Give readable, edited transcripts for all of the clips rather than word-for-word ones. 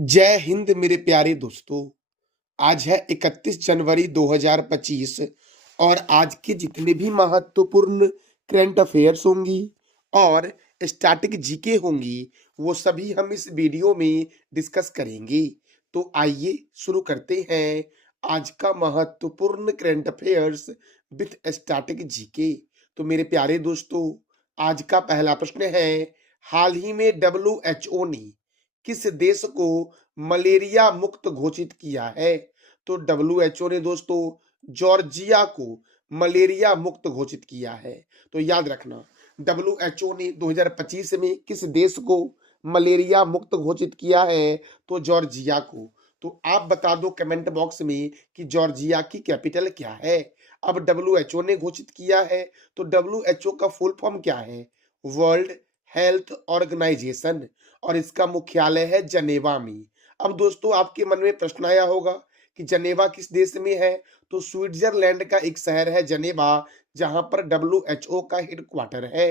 जय हिंद मेरे प्यारे दोस्तों। आज है 31 जनवरी 2025 और आज के जितने भी महत्वपूर्ण करंट अफेयर्स होंगी और स्टैटिक जीके होंगी वो सभी हम इस वीडियो में डिस्कस करेंगे। तो आइए शुरू करते हैं आज का महत्वपूर्ण current affairs with static GK. तो मेरे प्यारे दोस्तों, आज का पहला प्रश्न है, हाल ही में WHO ने किस देश को मलेरिया मुक्त घोषित किया है? तो WHO ने दोस्तों जॉर्जिया को मलेरिया मुक्त घोषित किया है। तो याद रखना, WHO ने 2025 में किस देश को मलेरिया मुक्त घोषित किया है? तो जॉर्जिया को। तो आप बता दो कमेंट बॉक्स में कि जॉर्जिया की कैपिटल क्या है। अब WHO ने घोषित किया है तो WHO का फुल फॉर्म क्या है? वर्ल्ड हेल्थ ऑर्गेनाइजेशन, और इसका मुख्यालय है जनेवा में। अब दोस्तों आपके मन में प्रश्न आया होगा कि जनेवा किस देश में है? तो स्विट्जरलैंड का एक शहर है जनेवा, जहां पर WHO का हेडक्वार्टर है।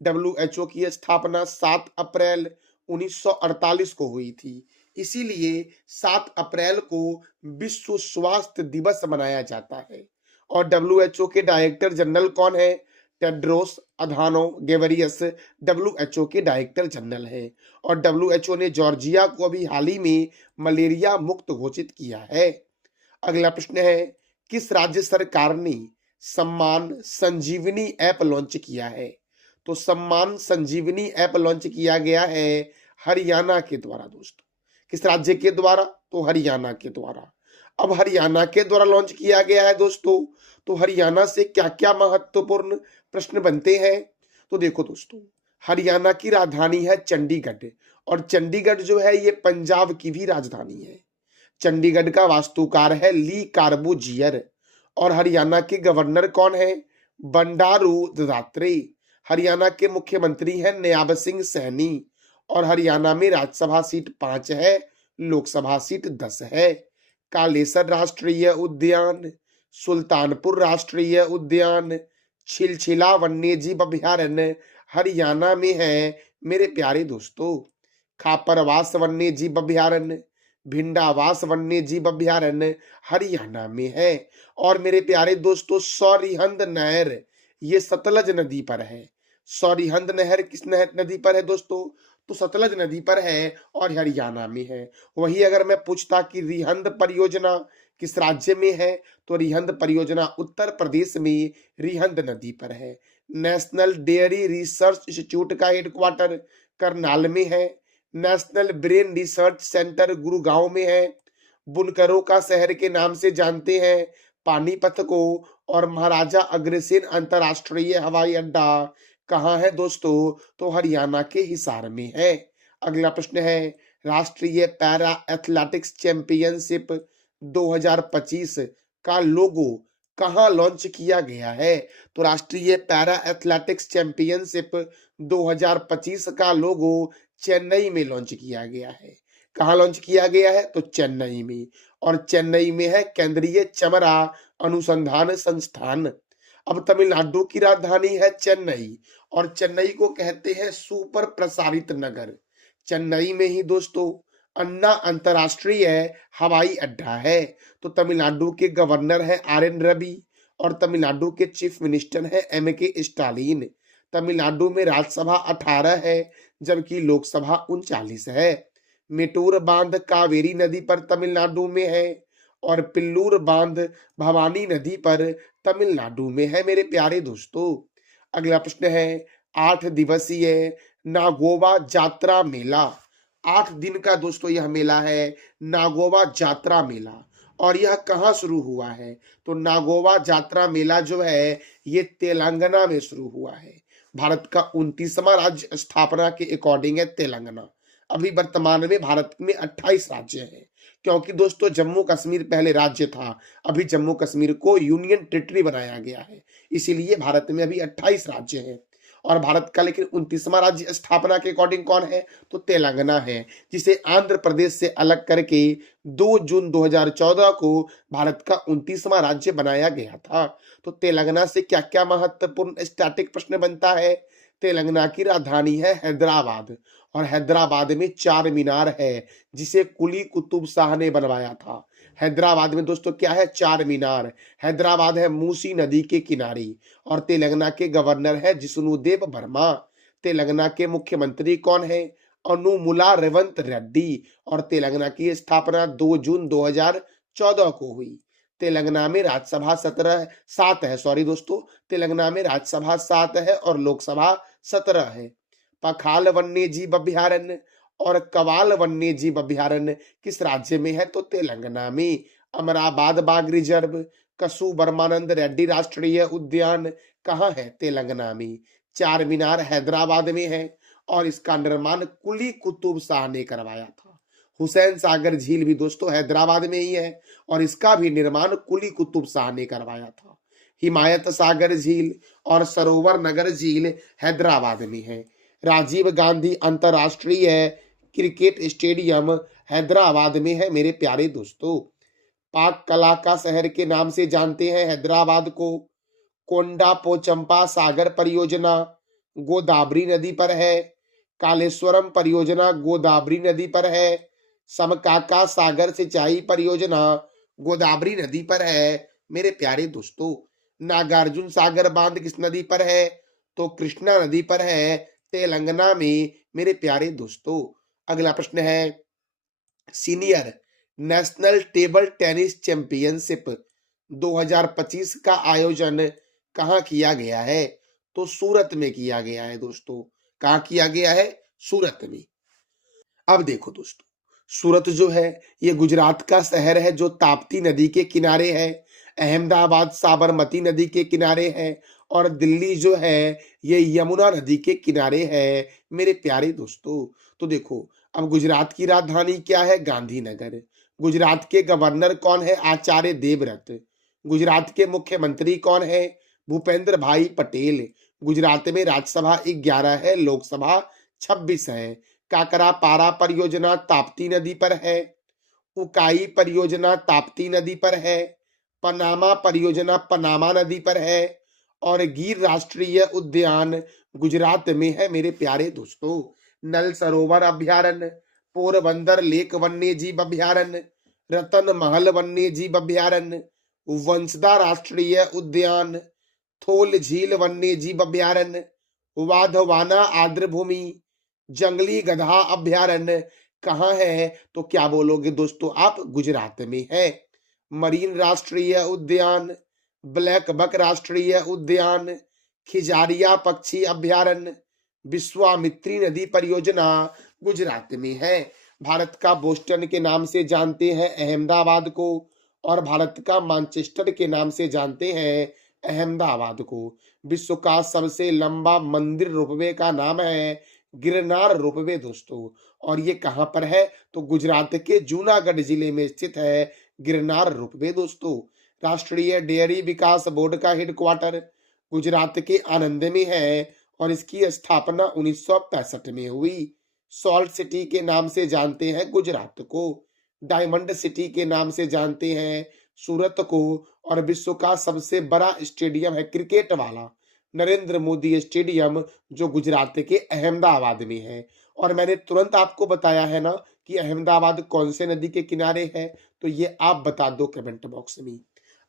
WHO की स्थापना 7 अप्रैल 1948 को हुई थी, इसीलिए 7 अप्रैल को विश्व स्वास्थ्य दिवस मनाया जाता है। और WHO के डायरेक्टर जनरल कौन है? टेड्रोस अधानोम गेब्रेयेसस WHO के डायरेक्टर जनरल है। और WHO ने जॉर्जिया को अभी हाल ही में मलेरिया मुक्त घोषित किया है। अगला प्रश्न है, किस राज्य सरकार ने सम्मान संजीवनी ऐप लॉन्च किया है? तो सम्मान संजीवनी ऐप लॉन्च किया गया है हरियाणा के द्वारा। दोस्तों किस राज्य के द्वारा? तो हरियाणा के द्वारा। अब हरियाणा के द्वारा लॉन्च किया गया है दोस्तों, तो हरियाणा से क्या क्या महत्वपूर्ण प्रश्न बनते हैं? तो देखो दोस्तों, हरियाणा की राजधानी है चंडीगढ़, और चंडीगढ़ जो है ये पंजाब की भी राजधानी है। चंडीगढ़ का वास्तुकार है ली कार्बूजियर, और हरियाणा के गवर्नर कौन है? बंडारू दत्तात्रेय। हरियाणा के मुख्यमंत्री हैं नयाब सिंह सैनी, और हरियाणा में राज्यसभा सीट 5 है, लोकसभा सीट 10 है। कालेसर राष्ट्रीय उद्यान, सुल्तानपुर राष्ट्रीय उद्यान, छिलछिला वन्यजीव अभयारण्य हरियाणा में है मेरे प्यारे दोस्तों। खापरवास वन्यजीव अभयारण्य, भिंडावास वन्यजीव अभयारण्य हरियाणा में है। और मेरे प्यारे दोस्तों, सौरिहंद नहर ये सतलज नदी पर है। सौरिहंद नहर किस नदी पर है दोस्तों? तो सतलज नदी पर है और हरियाणा में है। वही अगर मैं पूछता कि रिहंद परियोजना किस राज्य में है? तो रिहंद परियोजना उत्तर प्रदेश में रिहंद नदी पर है। नेशनल डेयरी रिसर्च इंस्टीट्यूट का हेडक्वार्टर करनाल में है। National brain research centre Gurgaon में है। बुनकरों का शहर के नाम से जानते हैं पानीपत को। और महाराजा अग्रसेन अंतरराष्ट्रीय हवाई अड्डा कहाँ है दोस्तों? तो हरियाणा के हिसार में है। अगला प्रश्न है, राष्ट्रीय पैरा एथलेटिक्स चैंपियनशिप 2025 का लोगो कहाँ लॉन्च किया गया है? तो राष्ट्रीय पैरा एथलेटिक्स चैंपियनशिप 2025 का लोगो चेन्नई में लॉन्च किया गया है। कहाँ लॉन्च किया गया है? तो चेन्नई में। और चेन्नई में है केंद्रीय चमड़ा अनुसंधान संस्थान। अब तमिलनाडु की राजधानी है चेन्नई, और चेन्नई को कहते हैं सुपर प्रसारित नगर। चेन्नई में ही दोस्तों अन्ना अंतरराष्ट्रीय हवाई अड्डा है। तो तमिलनाडु के गवर्नर है RN रवि, और तमिलनाडु के चीफ मिनिस्टर है MK स्टालिन। तमिलनाडु में राज्यसभा 18 है, जबकि लोकसभा 39 है। मेटूर बांध कावेरी नदी पर तमिलनाडु में है, और पिल्लूर बांध भवानी नदी पर तमिलनाडु में है मेरे प्यारे दोस्तों। अगला प्रश्न है, 8 दिवसीय नागोबा जात्रा मेला। 8 दिन का दोस्तों यह मेला है नागोबा जात्रा मेला। और यह कहाँ शुरू हुआ है? तो नागोबा जात्रा मेला जो है ये तेलंगाना में शुरू हुआ है। भारत का 29वां राज्य स्थापना के अकॉर्डिंग है तेलंगाना। अभी वर्तमान में भारत में 28 राज्य हैं, क्योंकि दोस्तों जम्मू कश्मीर पहले राज्य था, अभी जम्मू कश्मीर को यूनियन टेरिटरी बनाया गया है, इसीलिए भारत में अभी 28 राज्य हैं। और भारत का लेकिन 29वां राज्य स्थापना के अकॉर्डिंग कौन है? तो तेलंगाना है, जिसे आंध्र प्रदेश से अलग करके 2 जून 2014 को भारत का 29वां राज्य बनाया गया था। तो तेलंगाना से क्या क्या महत्वपूर्ण स्टैटिक प्रश्न बनता है? तेलंगाना की राजधानी है हैदराबाद, और हैदराबाद में चार मीनार है जिसे कुली कुतुब शाह ने बनवाया था। हैदराबाद में दोस्तों क्या है? चार मीनार। हैदराबाद है मूसी नदी के किनारे और तेलंगाना के गवर्नर है जिष्णुदेव वर्मा। तेलंगाना के मुख्यमंत्री कौन है? अनुमुला रेवंत रेड्डी। और तेलंगाना की स्थापना 2 जून 2014 को हुई। तेलंगाना में राज्यसभा 7 है, सॉरी दोस्तों, तेलंगाना में राज्यसभा 7 है और लोकसभा 17 है। पखाल वन्य जीव अभ्यारण्य और कवाल वन्य जीव अभ्यारण्य किस राज्य में है? तो तेलंगाना में। अमराबाद बाघ रिजर्व, कसु बर्मानंद रेड्डी राष्ट्रीय उद्यान कहाँ है? तेलंगाना में। चार मीनार हैदराबाद में है और इसका निर्माण कुली कुतुब शाह ने करवाया था। हुसैन सागर झील भी दोस्तों हैदराबाद में ही है और इसका भी निर्माण कुली कुतुब शाह ने करवाया था। हिमायत सागर झील और सरोवर नगर झील हैदराबाद में है। राजीव गांधी अंतरराष्ट्रीय क्रिकेट स्टेडियम हैदराबाद में है मेरे प्यारे दोस्तों। पाक कला का शहर के नाम से जानते हैं हैदराबाद को। कोंडा पोचंपा सागर परियोजना गोदावरी नदी पर है। कालेश्वरम परियोजना गोदावरी नदी पर है। समकाका सागर सिंचाई परियोजना गोदावरी नदी पर है मेरे प्यारे दोस्तों। नागार्जुन सागर बांध किस नदी पर है? तो कृष्णा नदी पर है तेलंगाना में मेरे प्यारे दोस्तों। अगला प्रश्न है, senior national table tennis championship 2025 का आयोजन कहाँ किया गया है? तो सूरत में किया गया है दोस्तों। कहाँ किया गया है? सूरत में। अब देखो दोस्तों, सूरत जो है ये गुजरात का शहर है जो ताप्ती नदी के किनारे है। अहमदाबाद साबरमती नदी के किनारे है और दिल्ली जो है ये यमुना नदी के किनारे है मेरे प्यारे दोस्तों। तो देखो, अब गुजरात की राजधानी क्या है? गांधीनगर। गुजरात के गवर्नर कौन है? आचार्य देवव्रत। गुजरात के मुख्यमंत्री कौन है? भूपेंद्र भाई पटेल। गुजरात में राज्यसभा 11 है, लोकसभा 26 है। काकरा पारा परियोजना ताप्ती नदी पर है। उकाई परियोजना ताप्ती नदी पर है। पनामा परियोजना पनामा नदी पर है और गिर राष्ट्रीय उद्यान गुजरात में है मेरे प्यारे दोस्तों। नल सरोवर अभ्यारण्य, पोरबंदर लेक वन्य जीव अभ्यारण्य, रतन महल वन्य जीव अभ्यारण्य, वंसदा राष्ट्रीय उद्यान, थोल झील वन्य जीव अभ्यारण्य, वाधवाना आर्द्र भूमि, जंगली गधा अभ्यारण्य कहाँ है? तो क्या बोलोगे दोस्तों आप? गुजरात में है। मरीन राष्ट्रीय उद्यान, ब्लैक बक राष्ट्रीय उद्यान, खिजारिया पक्षी अभ्यारण्य, विश्वामित्री नदी परियोजना गुजरात में है। भारत का बोस्टन के नाम से जानते हैं अहमदाबाद को और भारत का मैनचेस्टर के नाम से जानते हैं अहमदाबाद को। विश्व का सबसे लंबा मंदिर रोपवे का नाम है गिरनार रोपवे दोस्तों। और ये कहां पर है? तो गुजरात के जूनागढ़ जिले में स्थित है गिरनार रोपवे दोस्तों। राष्ट्रीय डेयरी विकास बोर्ड का हेडक्वार्टर गुजरात के आनंद में है और इसकी स्थापना 1965 में हुई। सॉल्ट सिटी के नाम से जानते हैं गुजरात को। डायमंड सिटी के नाम से जानते हैं सूरत को। और विश्व का सबसे बड़ा स्टेडियम है क्रिकेट वाला नरेंद्र मोदी स्टेडियम जो गुजरात के अहमदाबाद में है। और मैंने तुरंत आपको बताया है ना कि अहमदाबाद कौन से नदी के किनारे है, तो ये आप बता दो कमेंट बॉक्स में।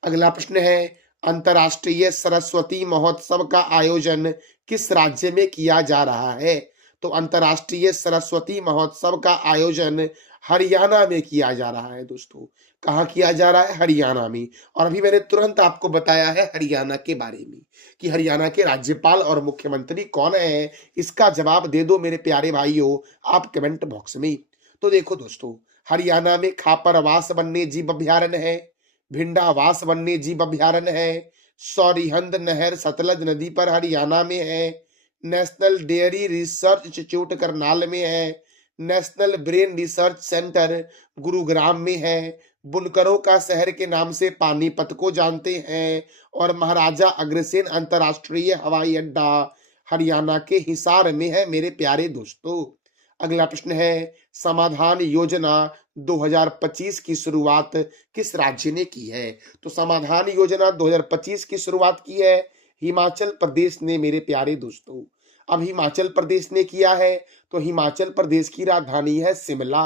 अगला प्रश्न है, अंतर्राष्ट्रीय सरस्वती महोत्सव का आयोजन किस राज्य में किया जा रहा है? तो अंतर्राष्ट्रीय सरस्वती महोत्सव का आयोजन हरियाणा में किया जा रहा है दोस्तों। कहाँ किया जा रहा है? हरियाणा में। और अभी मैंने तुरंत आपको बताया है हरियाणा के बारे में कि हरियाणा के राज्यपाल और मुख्यमंत्री कौन है। इसका जवाब दे दो मेरे प्यारे भाइयों आप कमेंट बॉक्स में। तो देखो दोस्तों, हरियाणा में खापरवास वन्य जीव अभ्यारण्य है, भिंडावास वन्य जीव अभ्यारण्य है, सौरिहंद नहर सतलज नदी पर हरियाणा में है, national dairy research institute Karnal में है, national brain research centre Gurugram में है, बुनकरों का शहर के नाम से पानीपत को जानते हैं और महाराजा अग्रसेन अंतरराष्ट्रीय हवाई अड्डा हरियाणा के हिसार में है मेरे प्यारे दोस्तों। अगला प्रश्न है, समाधान योजना 2025 की शुरुआत किस राज्य ने की है? तो समाधान योजना 2025 की शुरुआत की है हिमाचल प्रदेश ने मेरे प्यारे दोस्तों। अब हिमाचल प्रदेश ने किया है, तो हिमाचल प्रदेश की राजधानी है शिमला।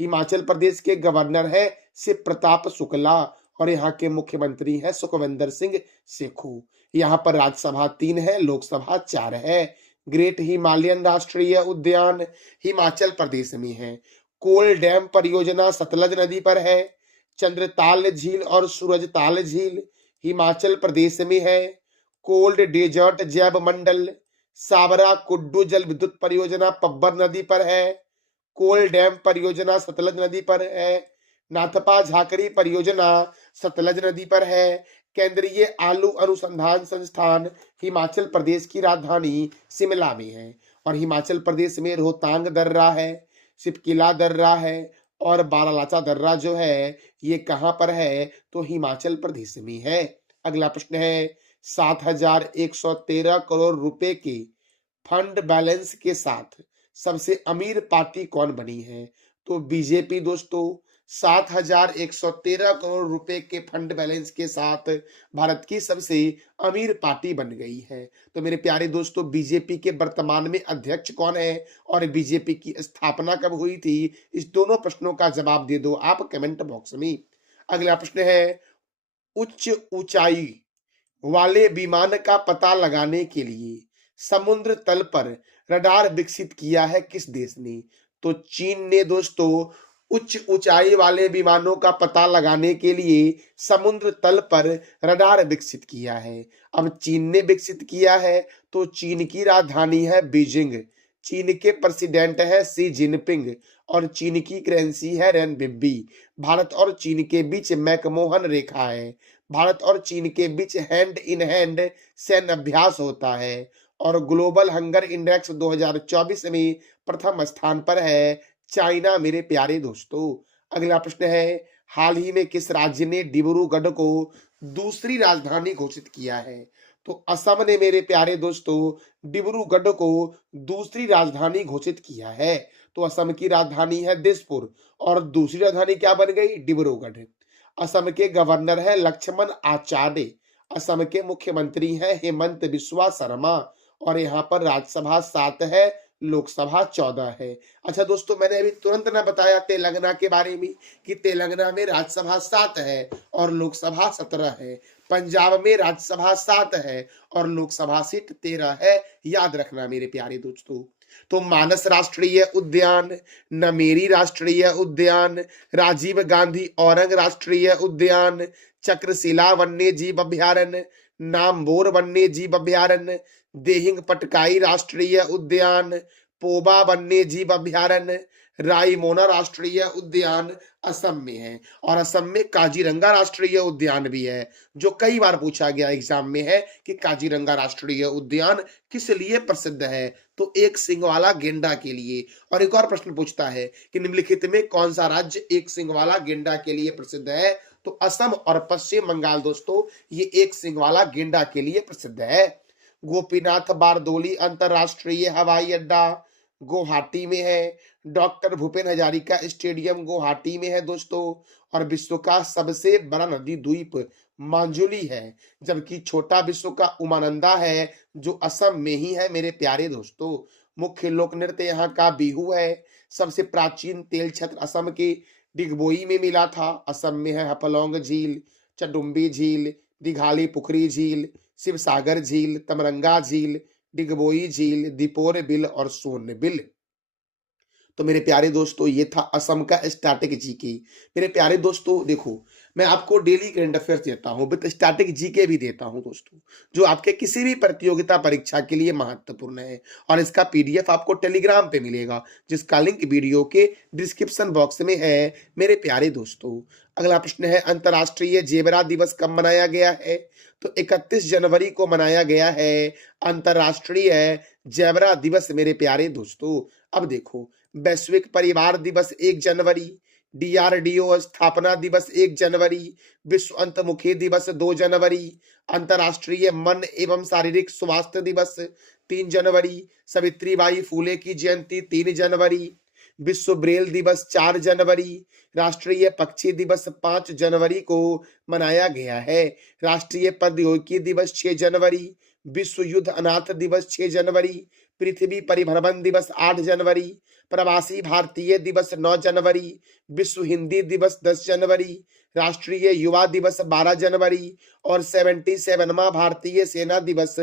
हिमाचल प्रदेश के गवर्नर है शिव प्रताप शुक्ला और यहाँ के मुख्यमंत्री है सुखविंदर सिंह सुक्खू। यहाँ पर राज्यसभा 3 है, लोकसभा 4 है। ग्रेट हिमालयन राष्ट्रीय उद्यान हिमाचल प्रदेश में है। कोल डैम परियोजना सतलज नदी पर है। चंद्रताल झील और सूरजताल झील हिमाचल प्रदेश में है। कोल्ड डेजर्ट जैव मंडल साबरा कुड्डू जल विद्युत परियोजना पब्बर नदी पर है। कोल डैम परियोजना सतलज नदी पर है। नाथपा झाकरी परियोजना सतलज नदी पर है। केंद्रीय आलू अनुसंधान संस्थान हिमाचल प्रदेश की राजधानी शिमला में है। और हिमाचल प्रदेश में रोहतांग दर्रा है, सिपकिला दर्रा है और बारालाचा दर्रा जो है ये कहां पर है, तो हिमाचल प्रदेश में है। अगला प्रश्न है 7,113 करोड़ रुपए के फंड बैलेंस के साथ सबसे अमीर पार्टी कौन बनी है, तो बीजेपी दोस्तों 7,113 करोड़ रुपए के फंड बैलेंस के साथ भारत की सबसे अमीर पार्टी बन गई है। तो मेरे प्यारे दोस्तों, बीजेपी के वर्तमान में अध्यक्ष कौन है और बीजेपी की स्थापना कब हुई थी, इस दोनों प्रश्नों का जवाब दे दो आप कमेंट बॉक्स में। अगला प्रश्न है उच्च ऊंचाई वाले विमान का पता लगाने के लिए समुद्र तल पर रडार विकसित किया है किस देश ने, तो चीन ने दोस्तों उच्च ऊंचाई वाले विमानों का पता लगाने के लिए समुद्र तल पर रडार विकसित किया है। अब चीन ने विकसित किया है तो चीन की राजधानी है बीजिंग। चीन के प्रेसिडेंट है शी जिनपिंग और चीन की करेंसी है रेनबिन्बी। भारत और चीन के बीच मैकमोहन रेखा है। भारत और चीन के बीच हैंड इन हैंड सैन्य अभ्यास होता है और ग्लोबल हंगर इंडेक्स 2024 में प्रथम स्थान पर है चाइना मेरे प्यारे दोस्तों। अगला प्रश्न है हाल ही में किस राज्य ने डिब्रूगढ़ को दूसरी राजधानी घोषित किया है, तो असम ने मेरे प्यारे दोस्तों डिब्रूगढ़ को दूसरी राजधानी घोषित किया है। तो असम की राजधानी है दिसपुर और दूसरी राजधानी क्या बन गई, डिब्रूगढ़। असम के गवर्नर है लक्ष्मण आचार्य। असम के मुख्यमंत्री हैं हेमंत बिस्वा शर्मा और यहाँ पर राज्यसभा 7 है, लोकसभा 14 है। अच्छा दोस्तों, मैंने अभी तुरंत ना बताया तेलंगाना के बारे में कि तेलंगाना में राज्यसभा 7 है और लोकसभा 17 है। पंजाब में राज्यसभा 7 है और लोकसभा सीट 13 है, याद रखना मेरे प्यारे दोस्तों। तो मानस राष्ट्रीय उद्यान, नमेरी राष्ट्रीय उद्यान, राजीव गांधी औरंग राष्ट्रीय उद्यान, चक्रशिला वन्य जीव अभ्यारण्य, नामबोर वन्य जीव अभ्यारण्य, देहिंग पटकाई राष्ट्रीय उद्यान, पोबा वन्य जीव अभ्यारण्य, रायमोना राष्ट्रीय उद्यान असम में है। और असम में काजीरंगा राष्ट्रीय उद्यान भी है, जो कई बार पूछा गया एग्जाम में है कि काजीरंगा राष्ट्रीय उद्यान किस लिए प्रसिद्ध है, तो एक सिंग वाला गेंडा के लिए। और एक और प्रश्न पूछता है कि निम्नलिखित में कौन सा राज्य एक सिंग वाला गेंडा के लिए प्रसिद्ध है, तो असम और पश्चिम बंगाल दोस्तों ये एक सिंग वाला गेंडा के लिए प्रसिद्ध है। गोपीनाथ बारदोली अंतरराष्ट्रीय हवाई अड्डा गुवाहाटी में है। डॉक्टर भूपेन हजारिका स्टेडियम गुवाहाटी में है दोस्तों। और विश्व का सबसे बड़ा नदी द्वीप मांजुली है, जबकि छोटा विश्व का उमानंदा है जो असम में ही है मेरे प्यारे दोस्तों। मुख्य लोक नृत्य यहाँ का बिहू है। सबसे प्राचीन तेल क्षेत्र असम के डिगबोई में मिला था। असम में है हफलौंग झील, चडुम्बी झील, दिघाली पुखरी झील, शिवसागर झील, तमरंगा झील, डिगबोई झील, दीपोर बिल और सोन बिल। तो मेरे प्यारे दोस्तों ये था असम का स्टैटिक जीके। मेरे प्यारे दोस्तों देखो, मैं आपको डेली करंट अफेयर्स देता हूं, विद स्टैटिक जीके भी देता हूं दोस्तों, जो आपके किसी भी प्रतियोगिता परीक्षा के लिए महत्वपूर्ण है। और इसका पीडीएफ आपको टेलीग्राम पे मिलेगा, जिसका लिंक वीडियो के डिस्क्रिप्शन बॉक्स में है मेरे प्यारे दोस्तों। अगला प्रश्न है अंतरराष्ट्रीय जेबरा दिवस कब मनाया गया है, तो 31 जनवरी को मनाया गया है अंतरराष्ट्रीय जेबरा दिवस मेरे प्यारे दोस्तों। अब देखो, वैश्विक परिवार दिवस 1 जनवरी, डीआरडीओ स्थापना दिवस 1 जनवरी, विश्व अंतर्मुखी दिवस 2 जनवरी, अंतरराष्ट्रीय मन एवं शारीरिक स्वास्थ्य दिवस 3 जनवरी, सावित्रीबाई फूले की जयंती 3 जनवरी, विश्व ब्रेल दिवस 4 जनवरी, राष्ट्रीय पक्षी दिवस 5 जनवरी को मनाया गया है, राष्ट्रीय प्रौद्योगिकी दिवस 6 जनवरी, विश्व युद्ध अनाथ दिवस 6 जनवरी, पृथ्वी परिभ्रमण दिवस 8 जनवरी, प्रवासी भारतीय दिवस 9 जनवरी, विश्व हिंदी दिवस 10 जनवरी, राष्ट्रीय युवा दिवस 12 जनवरी और 77वां भारतीय सेना दिवस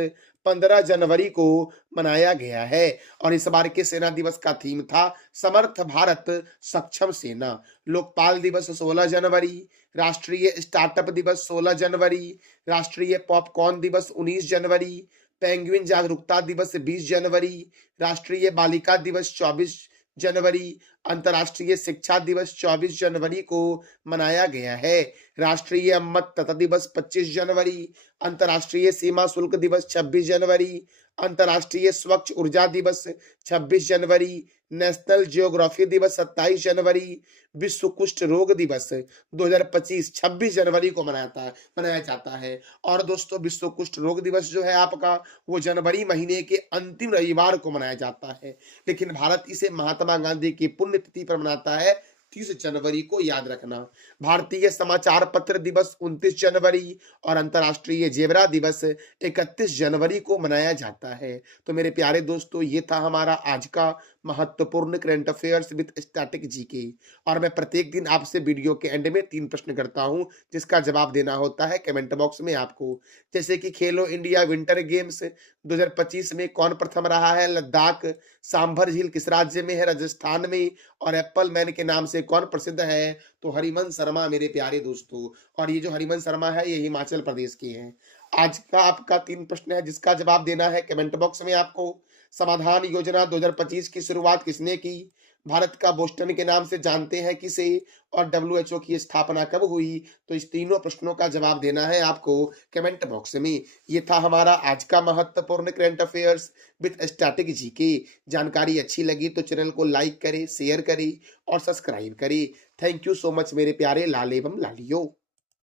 15 जनवरी को मनाया गया है। और इस बार के सेना दिवस का थीम था समर्थ भारत सक्षम सेना। लोकपाल दिवस 16 जनवरी, राष्ट्रीय स्टार्टअप दिवस 16 जनवरी, राष्ट्रीय पॉपकॉर्न दिवस 19 जनवरी, पेंगुइन जागरूकता दिवस 20 जनवरी, राष्ट्रीय बालिका दिवस 24 जनवरी, अंतर्राष्ट्रीय शिक्षा दिवस 24 जनवरी को मनाया गया है। राष्ट्रीय मतदाता दिवस 25 जनवरी, अंतर्राष्ट्रीय सीमा शुल्क दिवस 26 जनवरी, अंतर्राष्ट्रीय स्वच्छ ऊर्जा दिवस 26 जनवरी, नेशनल जियोग्राफी दिवस 27 जनवरी, विश्व कुष्ठ रोग दिवस 2025 26 जनवरी को मनाया जाता है। और दोस्तों विश्व कुष्ठ रोग दिवस जो है आपका वो जनवरी महीने के अंतिम रविवार को मनाया जाता है, लेकिन भारत इसे महात्मा गांधी की पुण्यतिथि पर मनाता है 30 जनवरी को, याद रखना। भारतीय समाचार पत्र दिवस 29 जनवरी और अंतर्राष्ट्रीय जेवरा दिवस 31 जनवरी को मनाया जाता है। तो मेरे प्यारे दोस्तों ये था हमारा आज का महत्वपूर्ण current affairs with static GK. और मैं प्रत्येक दिन आपसे वीडियो के एंड में 3 प्रश्न करता हूं जिसका जवाब देना होता है कमेंट बॉक्स में आपको। जैसे कि खेलो इंडिया विंटर गेम्स 2025 में कौन प्रथम रहा है? लद्दाख। सांभर झील किस राज्य में है? राजस्थान में। और एप्पल मैन के नाम से कौन प्रसिद्ध है? तो हरिवंश शर्मा मेरे प्यारे दोस्तों। और ये जो हरिवंश शर्मा है ये हिमाचल प्रदेश के हैं। आज का आपका 3 प्रश्न है जिसका जवाब देना है कमेंट बॉक्स में आपको। समाधान योजना 2025 की शुरुआत किसने की? भारत का बोस्टन के नाम से जानते हैं किसे? और डब्ल्यूएचओ की स्थापना कब हुई? तो इस तीनों प्रश्नों का जवाब देना है आपको कमेंट बॉक्स में। ये था हमारा आज का महत्वपूर्ण current affairs with static GK. जानकारी अच्छी लगी तो चैनल को लाइक करें, शेयर करें और सब्सक्राइब करें। थैंक यू सो मच मेरे प्यारे लाल एवं लालियों।